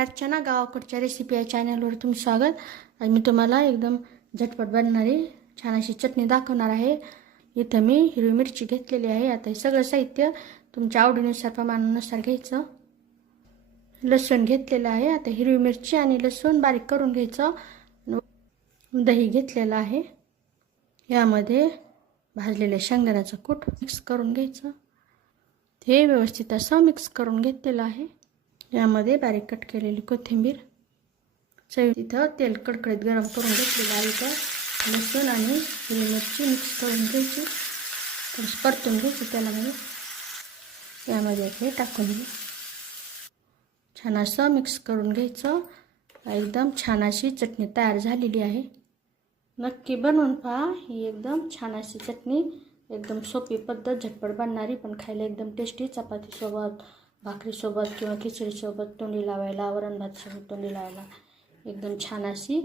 अर्चना गावाकडच्या रेसिपी या चॅनलवर तुमचं स्वागत. आज मी तुम्हाला एकदम झटपट बनणारी छान अशी चटणी दाखवणार आहे. इथं मी हिरवी मिरची घेतलेली आहे. आता हे सगळं साहित्य तुमच्या आवडीनुसार प्रमाणानुसार घ्यायचं. लसूण घेतलेलं आहे. आता हिरवी मिरची आणि लसूण बारीक करून घ्यायचं. दही घेतलेलं आहे. यामध्ये भाजलेल्या शेंगदाण्याचं कूट मिक्स करून घ्यायचं. हे व्यवस्थित असं मिक्स करून घेतलेलं आहे. यामध्ये बारीक कट केलेली कोथिंबीर, तिथं तेल कडकडीत गरम करून घेतलेलं आहे. तर लसूण आणि हिरवी मिरची मिक्स करून घ्यायची, थोडंसं परतून घ्यायचं तेलामध्ये. यामध्ये हे टाकून घ्यायचं, छान असं मिक्स करून घ्यायचं. एकदम छान अशी चटणी तयार झालेली आहे. नक्की बनवून पहा. ही एकदम छान अशी चटणी, एकदम सोपी पद्धत, झटपट बनणारी, पण खायला एकदम टेस्टी. चपातीसोबत, भाकरीसोबत किंवा खिचडीसोबत तोंडी लावायला, वरण भातसोबत तोंडी लावायला एकदम छान अशी